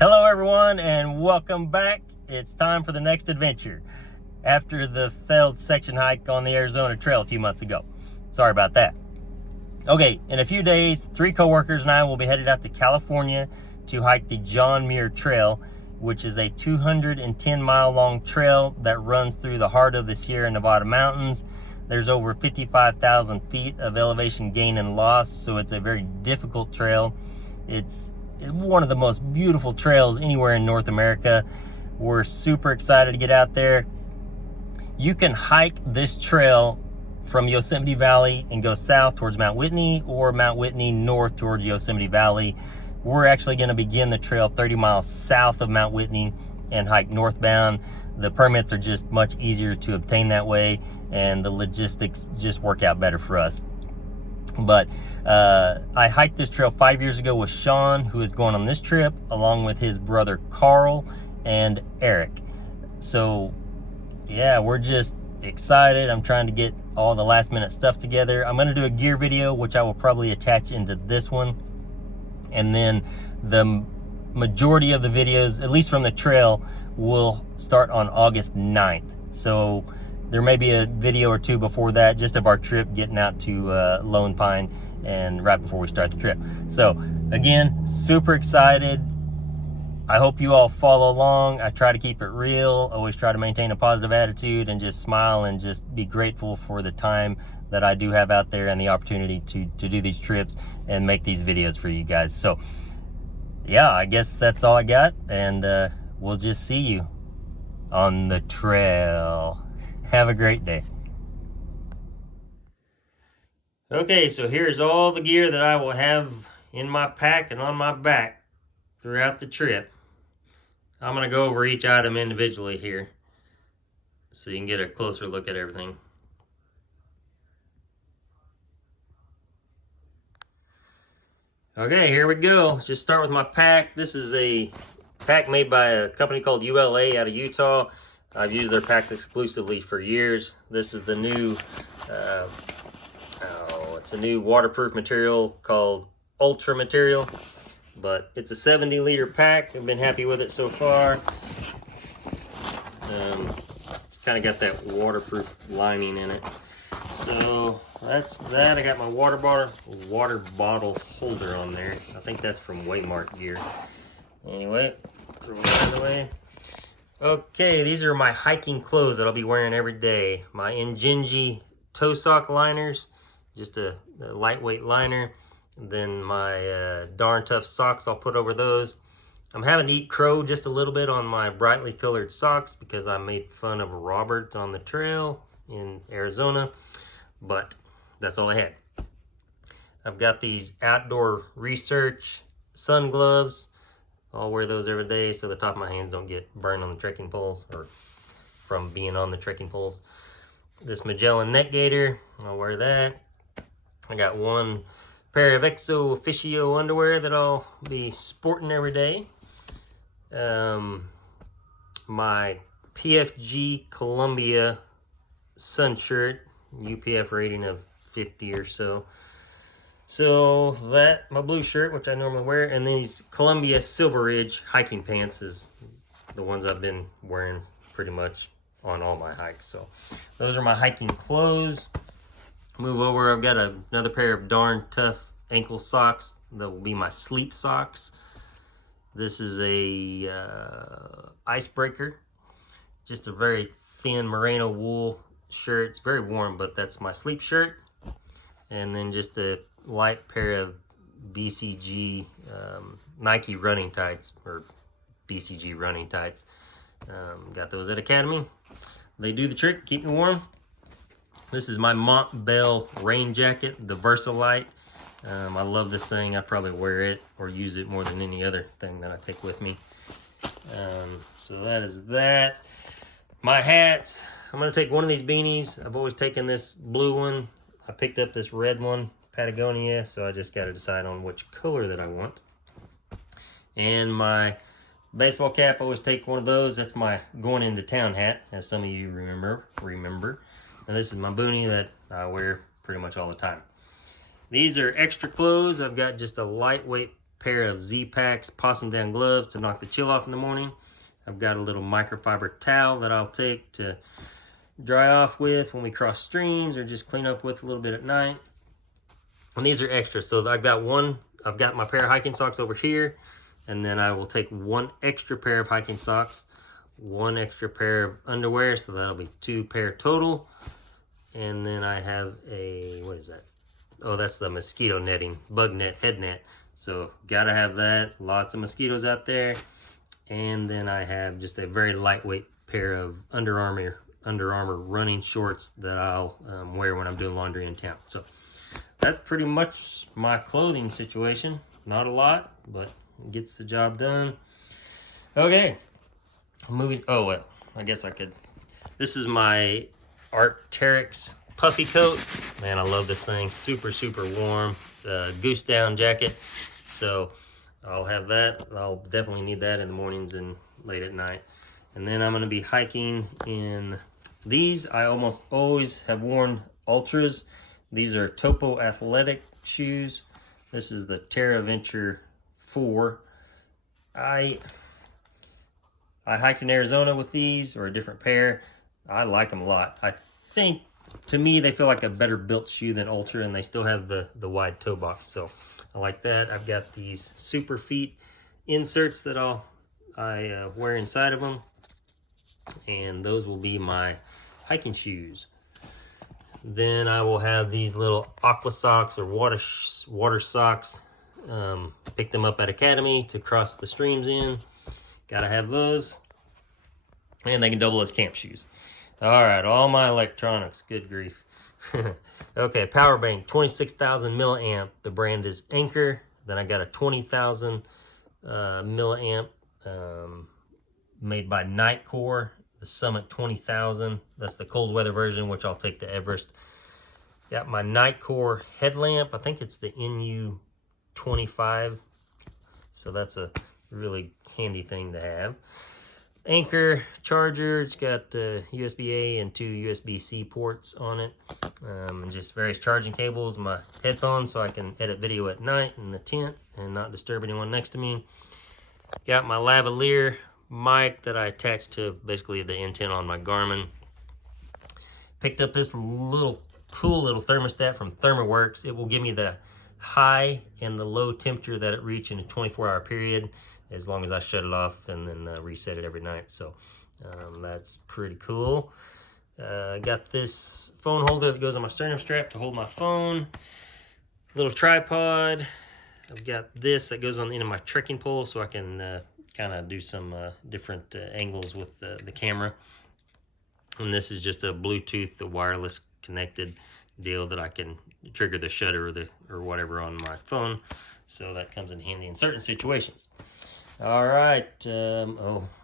Hello everyone and welcome back. It's time for the next adventure after the failed section hike on the Arizona Trail a few months ago. Sorry about that. Okay, in a few days, 3 coworkers and I will be headed out to California to hike the Muir Trail, which is a 210-mile long trail that runs through the heart of the Sierra Nevada mountains. There's over 55,000 feet of elevation gain and loss, so it's a very difficult trail. It's one of the most beautiful trails anywhere in North America. We're super excited to get out there. You can hike this trail from Yosemite Valley and go south towards Mount Whitney, or Mount Whitney north towards Yosemite Valley. We're actually going to begin the trail 30 miles south of Mount Whitney and hike northbound. The permits are just much easier to obtain that way, and the logistics just work out better for us. But I hiked this trail 5 years ago with Sean, who is going on this trip, along with his brother Carl and Eric. So yeah, we're just excited. I'm trying to get all the last minute stuff together. I'm going to do a gear video, which I will probably attach into this one. And then the majority of the videos, at least from the trail, will start on August 9th. So there may be a video or two before that, just of our trip getting out to Lone Pine and right before we start the trip. So again, super excited. I hope you all follow along. I try to keep it real, always try to maintain a positive attitude and just smile and just be grateful for the time that I do have out there and the opportunity to do these trips and make these videos for you guys. So yeah, I guess that's all I got, and we'll just see you on the trail. Have a great day. Okay, so here's all the gear that I will have in my pack and on my back throughout the trip. I'm going to go over each item individually here so you can get a closer look at everything. Okay, here we go. Just start with my pack. This is a pack made by a company called ULA out of Utah. I've used their packs exclusively for years. This is the new, it's a new waterproof material called Ultra material, but it's a 70-liter pack. I've been happy with it so far. It's kind of got that waterproof lining in it. So that's that. I got my water bottle holder on there. I think that's from Waymark gear. Anyway, throw that away. Okay, these are my hiking clothes that I'll be wearing every day. My Injinji toe sock liners, just a lightweight liner. Then my Darn Tough socks I'll put over those. I'm having to eat crow just a little bit on my brightly colored socks because I made fun of Robert on the trail in Arizona, but that's all I had. I've got these outdoor research sun gloves. I'll wear those every day so the top of my hands don't get burned on the trekking poles, or from being on the trekking poles. This Magellan neck gaiter, I'll wear that. I got one pair of Exo Officio underwear that I'll be sporting every day. My PFG Columbia sun shirt, UPF rating of 50 or so. So that, my blue shirt, which I normally wear, and these Columbia Silver Ridge hiking pants is the ones I've been wearing pretty much on all my hikes. So those are my hiking clothes. Move over, I've got another pair of Darn Tough ankle socks. That will be my sleep socks. This is a icebreaker, just a very thin merino wool shirt. It's very warm, but that's my sleep shirt. And then just a light pair of BCG Nike running tights, or BCG running tights. Got those at Academy. They do the trick, keep me warm. This is my Mont Bell rain jacket, the Versalite. I love this thing. I probably wear it or use it more than any other thing that I take with me. So that is that. My hats, I'm going to take one of these beanies. I've always taken this blue one. I picked up this red one, Patagonia, so I just got to decide on which color that I want. And my baseball cap, I always take one of those. That's my going into town hat, as some of you remember. And this is my boonie that I wear pretty much all the time. These are extra clothes. I've got just a lightweight pair of Z-Packs possum down gloves to knock the chill off in the morning. I've got a little microfiber towel that I'll take to dry off with when we cross streams or just clean up with a little bit at night. And these are extra. So I've got my pair of hiking socks over here, and then I will take one extra pair of hiking socks, one extra pair of underwear, so that'll be 2 pair total. And then I have a, what is that? Oh, that's the mosquito netting, bug net, head net. So gotta have that. Lots of mosquitoes out there. And then I have just a very lightweight pair of Under Armour running shorts that I'll wear when I'm doing laundry in town. So that's pretty much my clothing situation. Not a lot, but it gets the job done. Okay, moving. Oh well, I guess I could. This is my Arc'teryx puffy coat. Man, I love this thing. Super, super warm. Goose down jacket. So I'll have that. I'll definitely need that in the mornings and late at night. And then I'm going to be hiking in these. I almost always have worn Ultras. These are Topo athletic shoes. This is the Terra Venture 4. I hiked in Arizona with these, or a different pair. I like them a lot. I think, to me, they feel like a better built shoe than Ultra, and they still have the wide toe box. So I like that. I've got these Super Feet inserts that I wear inside of them, and those will be my hiking shoes. Then I will have these little aqua socks or water socks. Picked them up at Academy to cross the streams in. Gotta have those, and they can double as camp shoes. All right, all my electronics. Good grief. Okay, power bank, 26,000 milliamp. The brand is Anchor. Then I got a 20,000 milliamp made by Nightcore. The Summit 20,000. That's the cold weather version, which I'll take to Everest. Got my Nightcore headlamp. I think it's the NU25. So that's a really handy thing to have. Anchor charger. It's got USB-A and 2 USB-C ports on it. And just various charging cables. My headphones so I can edit video at night in the tent and not disturb anyone next to me. Got my lavalier mic that I attached to basically the antenna on my Garmin. Picked up this cool little thermostat from ThermoWorks. It will give me the high and the low temperature that it reaches in a 24-hour period, as long as I shut it off and then reset it every night. So that's pretty cool. Got this phone holder that goes on my sternum strap to hold my phone. Little tripod. I've got this that goes on the end of my trekking pole so I can kind of do some different angles with the camera. And this is just a Bluetooth, the wireless connected deal that I can trigger the shutter or whatever on my phone. So that comes in handy in certain situations. All right. Got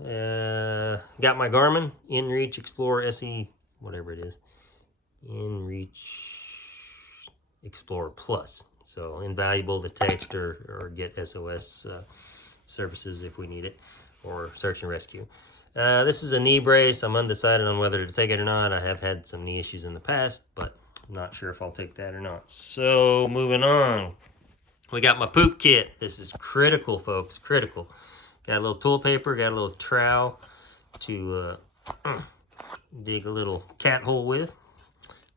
my Garmin InReach Explorer SE, whatever it is. InReach Explorer Plus. So invaluable to text or get SOS services if we need it, or search and rescue. This is a knee brace. I'm undecided on whether to take it or not. I have had some knee issues in the past, but I'm not sure if I'll take that or not. So moving on. We got my poop kit. This is critical, folks, critical. Got a little toilet paper, got a little trowel to dig a little cat hole with.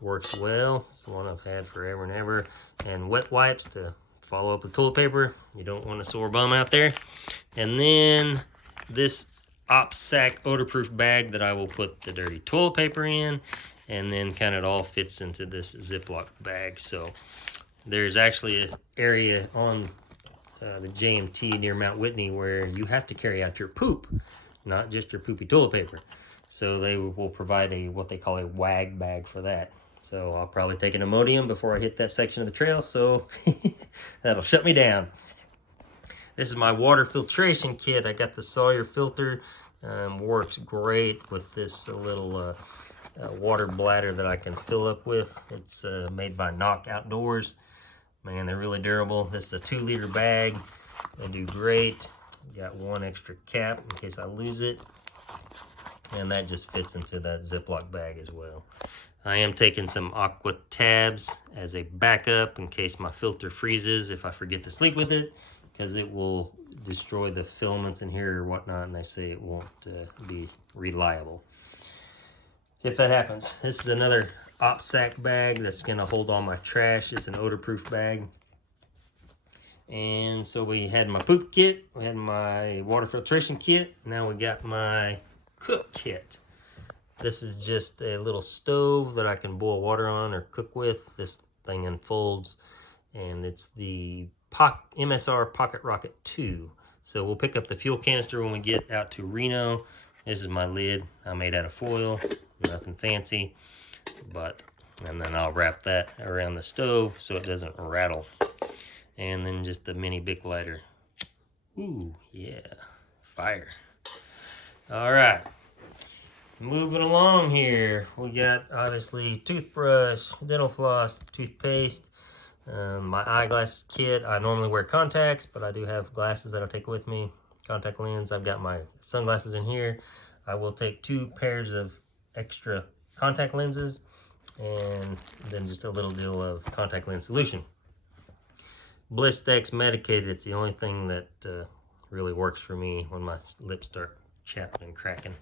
Works well. It's the one I've had forever and ever. And wet wipes to follow up the toilet paper. You don't want a sore bum out there. And then this OpSac odor-proof bag that I will put the dirty toilet paper in. And then kind of it all fits into this Ziploc bag. So there's actually an area on the JMT near Mount Whitney where you have to carry out your poop, not just your poopy toilet paper. So they will provide what they call a WAG bag for that. So I'll probably take an Imodium before I hit that section of the trail, so that'll shut me down. This is my water filtration kit. I got the Sawyer filter. Works great with this little water bladder that I can fill up with. It's made by Knock Outdoors. Man, they're really durable. This is a 2-liter bag. They do great. Got one extra cap in case I lose it. And that just fits into that Ziploc bag as well. I am taking some Aqua tabs as a backup in case my filter freezes if I forget to sleep with it. because it will destroy the filaments in here or whatnot, and they say it won't be reliable if that happens. This is another OpSack bag that's going to hold all my trash. It's an odor-proof bag. And so we had my poop kit, we had my water filtration kit, now we got my cook kit. This is just a little stove that I can boil water on or cook with. This thing unfolds, and it's the MSR Pocket Rocket 2. So we'll pick up the fuel canister when we get out to Reno. This is my lid. I made out of foil, nothing fancy, and then I'll wrap that around the stove so it doesn't rattle. And then just a mini Bic lighter. Ooh, yeah, fire. All right, moving along here. We got obviously toothbrush, dental floss, toothpaste, my eyeglasses kit. I normally wear contacts, but I do have glasses that I'll take with me. Contact lens. I've got my sunglasses in here. I will take 2 pairs of extra contact lenses, and then just a little deal of contact lens solution. Blistex medicated. It's the only thing that really works for me when my lips start chapping and cracking.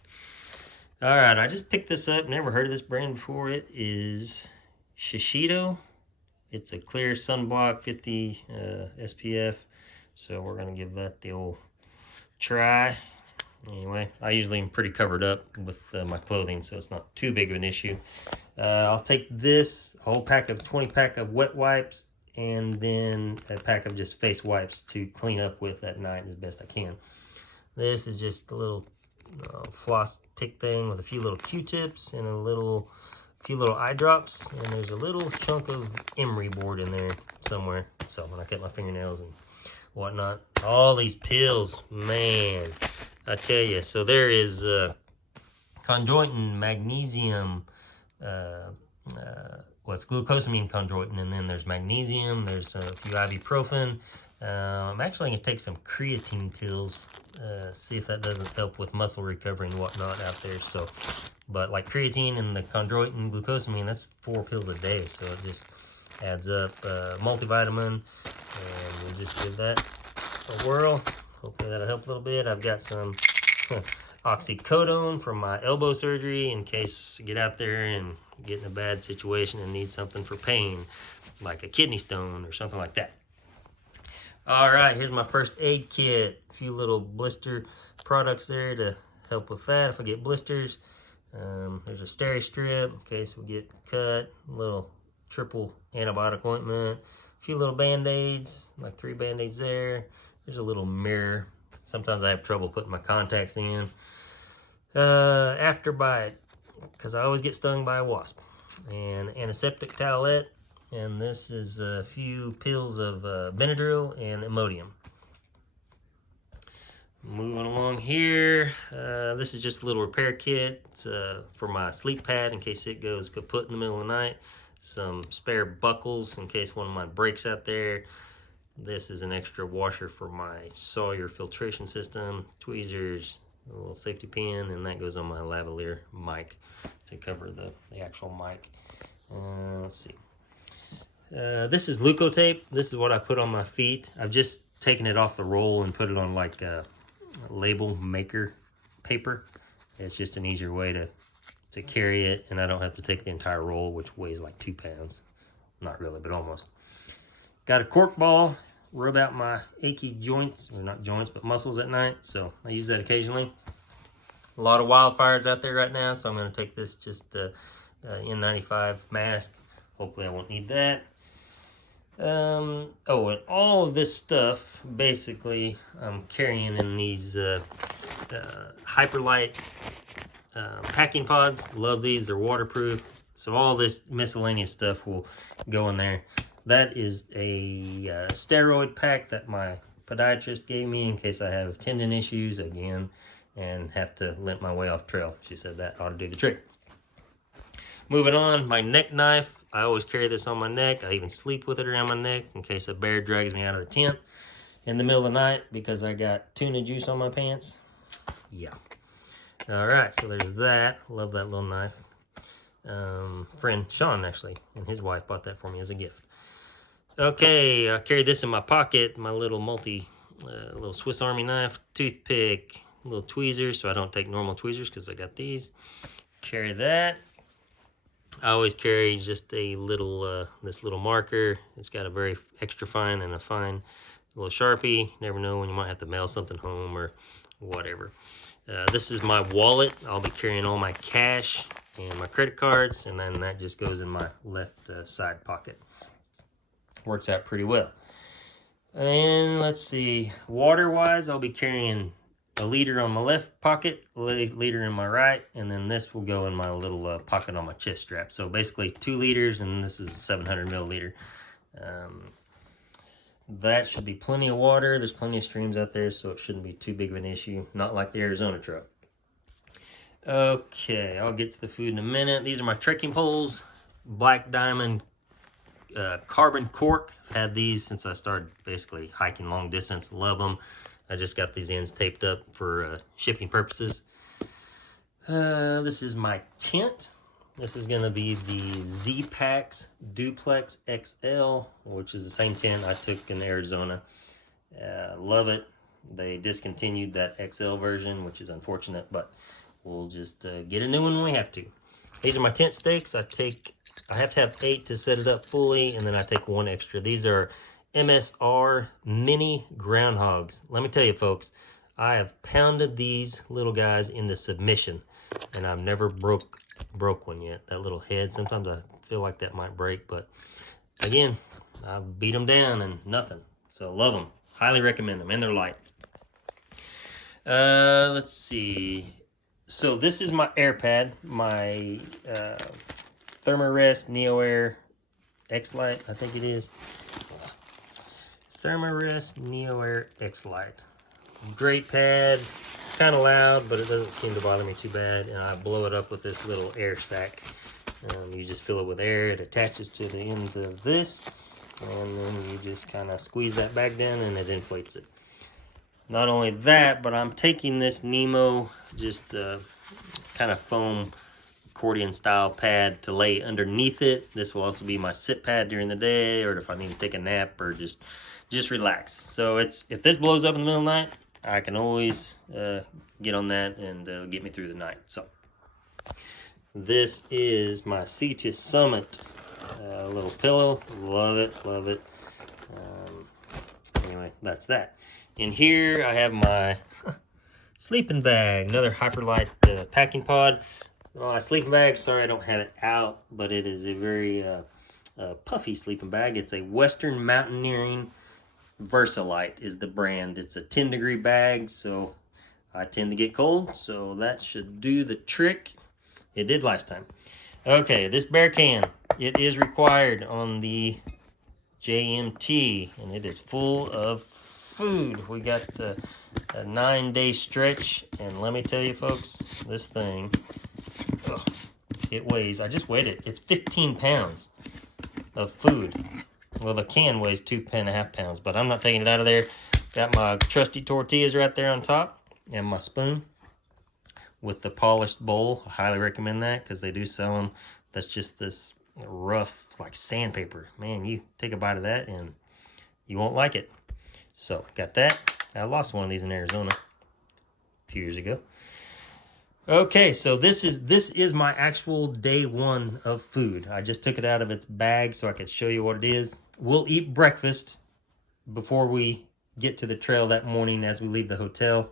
All right, I just picked this up. Never heard of this brand before. It is Shiseido. It's a clear sunblock, 50 SPF. So we're gonna give that the old try. Anyway, I usually am pretty covered up with my clothing, so it's not too big of an issue. I'll take this whole 20 pack of wet wipes, and then a pack of just face wipes to clean up with at night as best I can. This is just a little floss pick thing with a few little Q-tips and a few little eye drops, and there's a little chunk of emery board in there somewhere. So when I cut my fingernails and whatnot, all these pills, man, I tell you. So there is chondroitin, magnesium, it's glucosamine chondroitin, and then there's magnesium, there's a few ibuprofen. I'm actually going to take some creatine pills, see if that doesn't help with muscle recovery and whatnot out there. So, but like creatine and the chondroitin, glucosamine, that's 4 pills a day, so it just adds up. Multivitamin, and we'll just give that a whirl. Hopefully that'll help a little bit. I've got some oxycodone from my elbow surgery in case I get out there and get in a bad situation and need something for pain, like a kidney stone or something like that. All right, here's my first aid kit. A few little blister products there to help with that if I get blisters. There's a steri strip in case we get cut, a little triple antibiotic ointment, a few little band-aids, like 3 band-aids there. There's a little mirror. Sometimes I have trouble putting my contacts in. Afterbite, because I always get stung by a wasp. And antiseptic towelette. And this is a few pills of Benadryl and Imodium. Moving along here, this is just a little repair kit. It's for my sleep pad in case it goes kaput in the middle of the night. Some spare buckles in case one of mine breaks out there. This is an extra washer for my Sawyer filtration system, tweezers, a little safety pin, and that goes on my lavalier mic to cover the actual mic. Let's see. This is Leukotape. This is what I put on my feet. I've just taken it off the roll and put it on like a label maker paper. It's just an easier way to carry it, and I don't have to take the entire roll, which weighs like 2 pounds. Not really, but almost. Got a cork ball, rub out my achy joints, or not joints, but muscles at night, so I use that occasionally. A lot of wildfires out there right now, so I'm going to take this just N95 mask. Hopefully I won't need that. And all of this stuff, basically, I'm carrying in these Hyperlight packing pods. Love these, they're waterproof. So all this miscellaneous stuff will go in there. That is a steroid pack that my podiatrist gave me in case I have tendon issues again and have to limp my way off trail. She said that ought to do the trick. Moving on, my neck knife. I always carry this on my neck. I even sleep with it around my neck in case a bear drags me out of the tent in the middle of the night because I got tuna juice on my pants. Yeah. All right, so there's that. Love that little knife. Friend Sean, actually, and his wife bought that for me as a gift. Okay, I carry this in my pocket, my little multi a little Swiss Army knife, toothpick, little tweezers, so I don't take normal tweezers because I got these. Carry that. I always carry just a little, this little marker. It's got a very extra fine and a fine little Sharpie. Never know when you might have to mail something home or whatever. This is my wallet. I'll be carrying all my cash and my credit cards, and then that just goes in my left side pocket. Works out pretty well. And let's see, water-wise, I'll be carrying a liter on my left pocket, a liter in my right, and then this will go in my little pocket on my chest strap. So basically 2 liters, and this is 700 milliliter. That should be plenty of water. There's plenty of streams out there, so it shouldn't be too big of an issue. Not like the Arizona truck. Okay, I'll get to the food in a minute. These are my trekking poles, Black Diamond carbon cork. I've had these since I started basically hiking long distance. Love them. I just got these ends taped up for shipping purposes. This is my tent. This is going to be the Z-Packs Duplex XL, which is the same tent I took in Arizona. Love it. They discontinued that XL version, which is unfortunate, but we'll just get a new one when we have to. These are my tent stakes. I have to have 8 to set it up fully, and then I take 1 extra. These are MSR mini groundhogs. Let me tell you, folks, I have pounded these little guys into submission, and I've never broke one yet. That little head, sometimes I feel like that might break, but again, I beat them down and nothing. So love them. Highly recommend them, and they're light. Let's see. So this is my air pad, my Thermarest Neo Air X-Lite, I think it is. Thermarest Neo Air X-Lite. Great pad, kind of loud, but it doesn't seem to bother me too bad. And I blow it up with this little air sac. You just fill it with air. It attaches to the end of this, and then you just kind of squeeze that back down, and it inflates it. Not only that, but I'm taking this NOBO, just kind of foam accordion style pad to lay underneath it. This will also be my sit pad during the day, or if I need to take a nap or just relax. So if this blows up in the middle of the night, I can always get on that and get me through the night. So this is my Cetus Summit little pillow. Love it, love it. Anyway, that's that. In here I have my sleeping bag, another Hyperlight packing pod. My sleeping bag, sorry I don't have it out, but it is a very puffy sleeping bag. It's a Western Mountaineering Versalite is the brand. It's a 10-degree bag, so I tend to get cold, so that should do the trick. It did last time. Okay, this bear can, it is required on the JMT, and it is full of food. We got a 9-day stretch, and let me tell you, folks, this thing, it weighs, I just weighed it, it's 15 pounds of food. Well, the can weighs 2.5 pounds, but I'm not taking it out of there. Got my trusty tortillas right there on top, and my spoon with the polished bowl. I highly recommend that because they do sell them. That's just this rough, like sandpaper. Man, you take a bite of that and you won't like it. So, got that. I lost one of these in Arizona a few years ago. Okay, so this is my actual day 1 of food. I just took it out of its bag so I could show you what it is. We'll eat breakfast before we get to the trail that morning as we leave the hotel.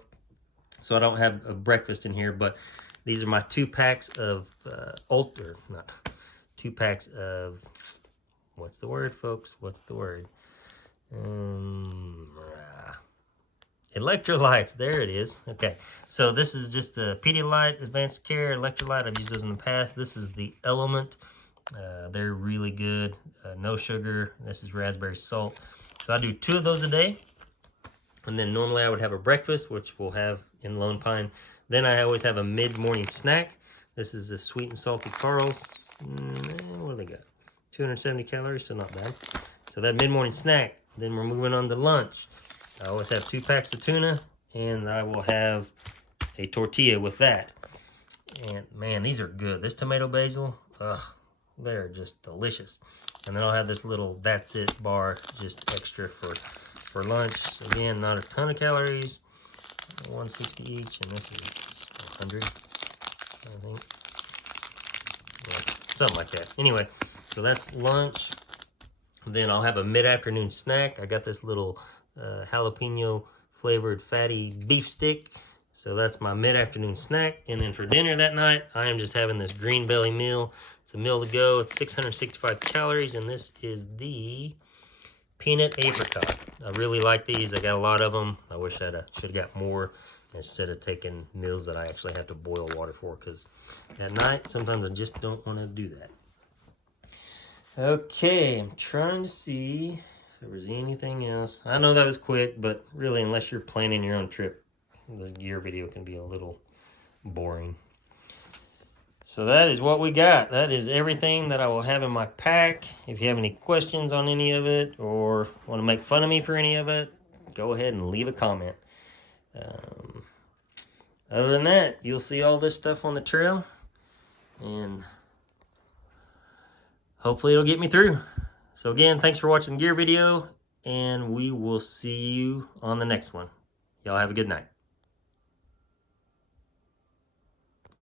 So I don't have a breakfast in here, but these are my 2 packs of what's the word, folks? What's the word? Electrolytes, there it is. Okay, so this is just a Pedialyte Advanced Care Electrolyte. I've used those in the past. This is the Element. They're really good. No sugar. This is raspberry salt. So I do 2 of those a day. And then normally I would have a breakfast, which we'll have in Lone Pine. Then I always have a mid-morning snack. This is the Sweet and Salty Carl's. What do they got? 270 calories, so not bad. So that mid-morning snack. Then we're moving on to lunch. I always have 2 packs of tuna, and I will have a tortilla with that. And man, these are good. This tomato basil, they're just delicious. And then I'll have this little That's It bar, just extra for for lunch. Again, not a ton of calories, 160 each, and this is 100, I think. Yeah, something like that. Anyway, so that's lunch. Then I'll have a mid-afternoon snack. I got this little jalapeno flavored fatty beef stick. So that's my mid-afternoon snack. And then for dinner that night, I am just having this green belly meal. It's a meal to go. It's 665 calories, and this is the peanut apricot. I really like these. I got a lot of them. I wish I should have got more instead of taking meals that I actually have to boil water for, because at night, sometimes I just don't want to do that. Okay, I'm trying to see if there was anything else. I know that was quick, but really, unless you're planning your own trip, this gear video can be a little boring. So that is what we got. That is everything that I will have in my pack. If you have any questions on any of it or want to make fun of me for any of it, go ahead and leave a comment. Other than that, you'll see all this stuff on the trail, and hopefully it'll get me through. So again, thanks for watching the gear video, and we will see you on the next one. Y'all have a good night.